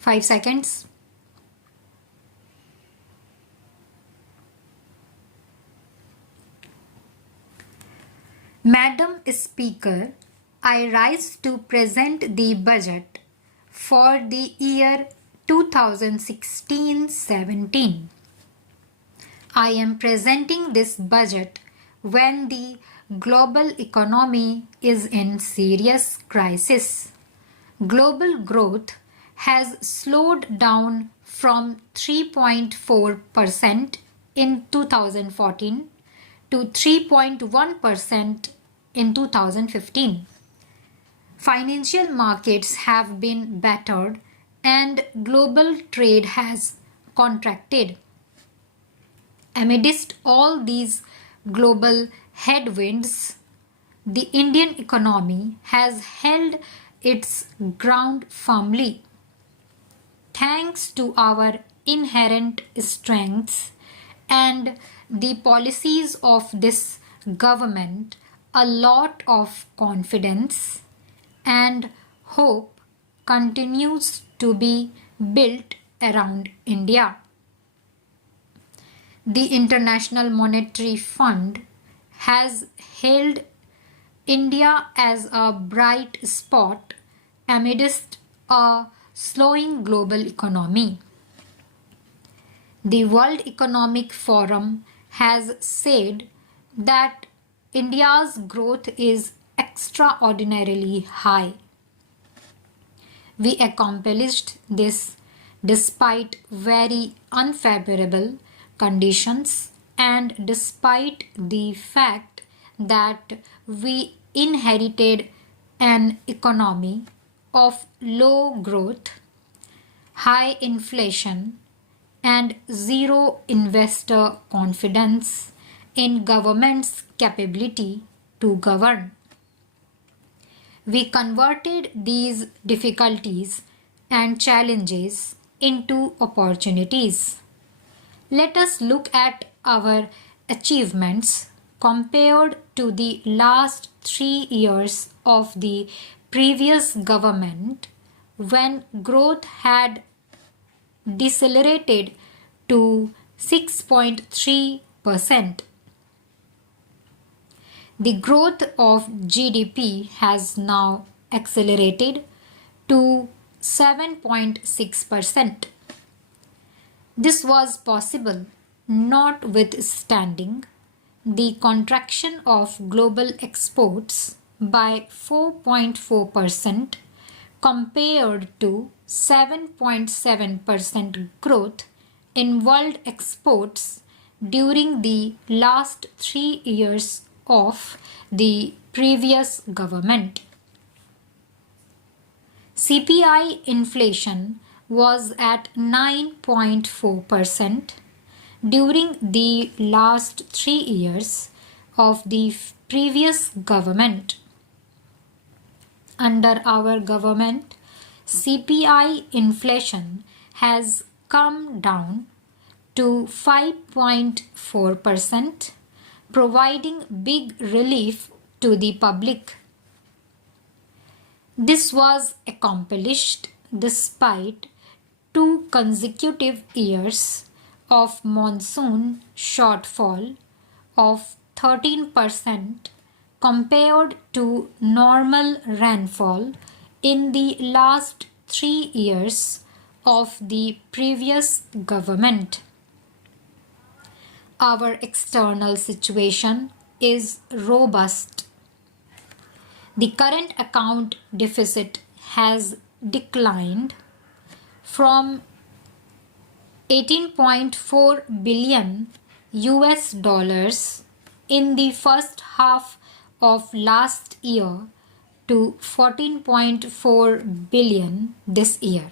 5 seconds. Madam Speaker, I rise to present the budget for the year 2016-17. I am presenting this budget when the global economy is in serious crisis. Global growth has slowed down from 3.4% in 2014 to 3.1% in 2015. Financial markets have been battered and global trade has contracted. Amidst all these global headwinds, the Indian economy has held its ground firmly. Thanks to our inherent strengths and the policies of this government, a lot of confidence and hope continues to be built around India. The International Monetary Fund has held India as a bright spot amidst a slowing global economy. The World Economic Forum has said that India's growth is extraordinarily high. We accomplished this despite very unfavorable conditions and despite the fact that we inherited an economy of low growth, high inflation, and zero investor confidence in government's capability to govern. We converted these difficulties and challenges into opportunities. Let us look at our achievements compared to the last 3 years of the previous government, when growth had decelerated to 6.3%. The growth of GDP has now accelerated to 7.6%. This was possible notwithstanding the contraction of global exports by 4.4% compared to 7.7% growth in world exports during the last 3 years of the previous government. CPI inflation was at 9.4% during the last 3 years of the previous government. Under our government, CPI inflation has come down to 5.4%, providing big relief to the public. This was accomplished despite 2 consecutive years of monsoon shortfall of 13% compared to normal rainfall in the last 3 years of the previous government. Our external situation is robust. The current account deficit has declined from 18.4 billion US dollars in the first half of last year to 14.4 billion this year.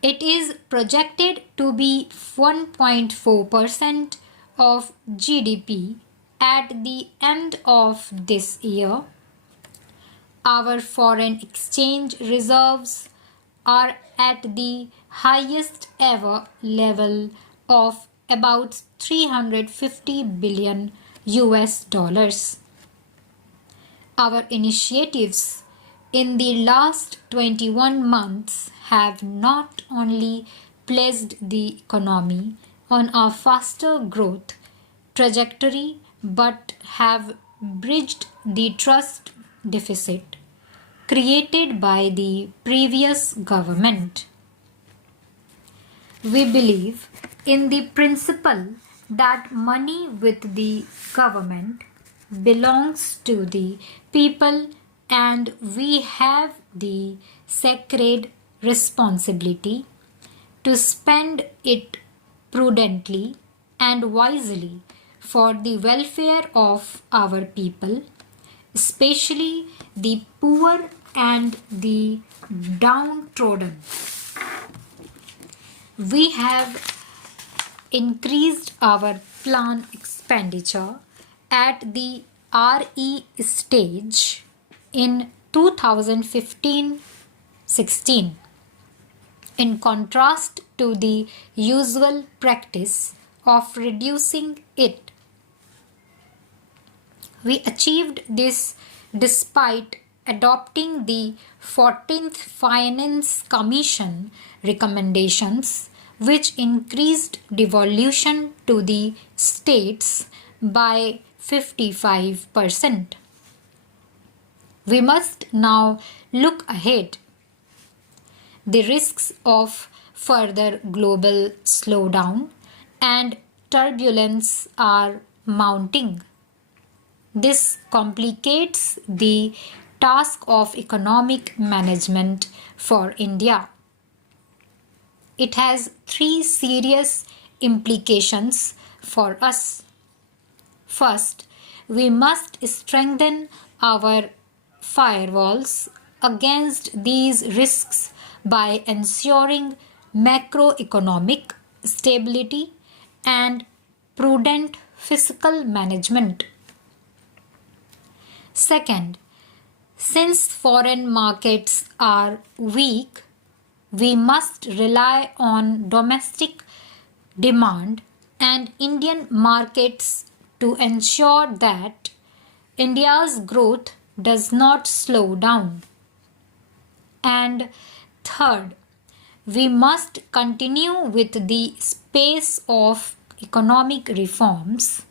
It is projected to be 1.4% of GDP at the end of this year. Our foreign exchange reserves are at the highest ever level of about 350 billion US dollars. Our initiatives in the last 21 months have not only placed the economy on a faster growth trajectory but have bridged the trust deficit created by the previous government. We believe in the principle that money with the government belongs to the people and we have the sacred responsibility to spend it prudently and wisely for the welfare of our people, especially the poor and the downtrodden. We have increased our plan expenditure at the RE stage in 2015-16 in contrast to the usual practice of reducing it. We achieved this despite adopting the 14th Finance Commission recommendations, which increased devolution to the states by 55%. We must now look ahead. The risks of further global slowdown and turbulence are mounting. This complicates the task of economic management for India. It has three serious implications for us. First, we must strengthen our firewalls against these risks by ensuring macroeconomic stability and prudent fiscal management. Second, since foreign markets are weak, we must rely on domestic demand and Indian markets to ensure that India's growth does not slow down. And third, we must continue with the pace of economic reforms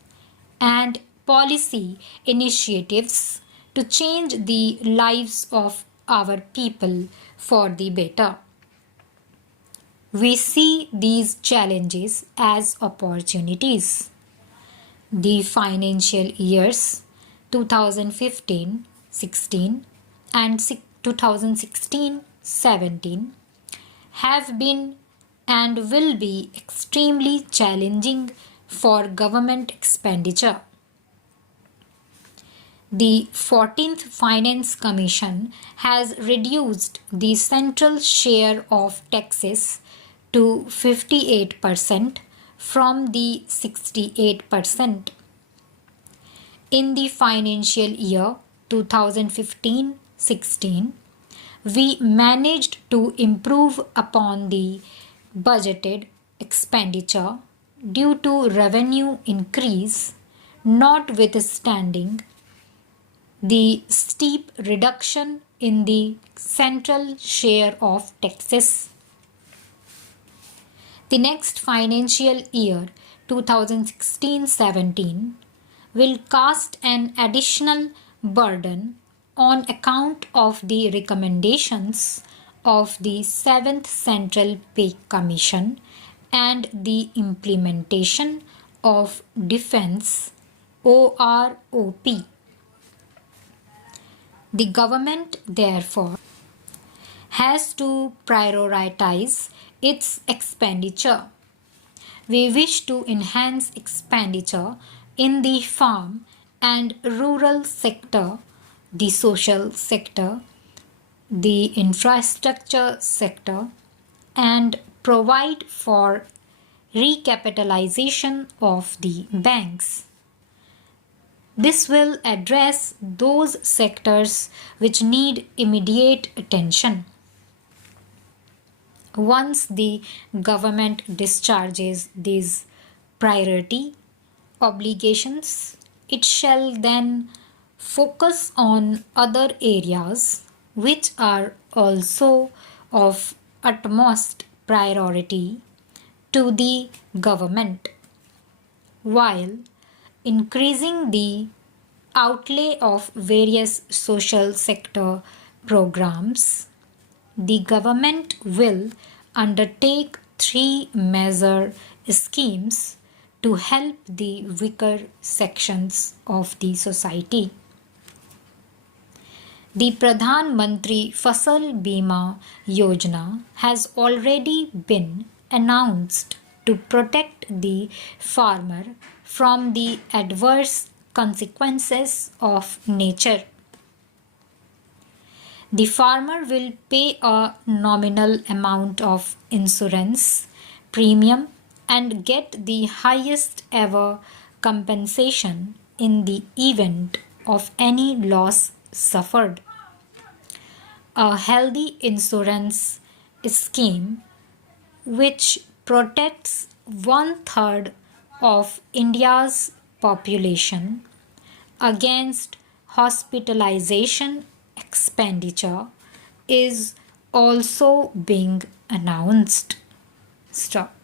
and policy initiatives to change the lives of our people for the better. We see these challenges as opportunities. The financial years 2015-16 and 2016-17 have been and will be extremely challenging for government expenditure. The 14th Finance Commission has reduced the central share of taxes to 58% from the 68%. In the financial year 2015-16, we managed to improve upon the budgeted expenditure due to revenue increase, notwithstanding the steep reduction in the central share of taxes. The next financial year 2016-17 will cast an additional burden on account of the recommendations of the 7th Central Pay Commission and the implementation of Defence OROP. The government, therefore, has to prioritize its expenditure. We wish to enhance expenditure in the farm and rural sector, the social sector, the infrastructure sector, and provide for recapitalization of the banks. This will address those sectors which need immediate attention. Once the government discharges these priority obligations, it shall then focus on other areas which are also of utmost priority to the government, while increasing the outlay of various social sector programs. The government will undertake three major schemes to help the weaker sections of the society. The Pradhan Mantri Fasal Bima Yojana has already been announced to protect the farmer from the adverse consequences of nature. The farmer will pay a nominal amount of insurance premium and get the highest ever compensation in the event of any loss suffered. A healthy insurance scheme which protects one third of India's population against hospitalization expenditure is also being announced. Stop.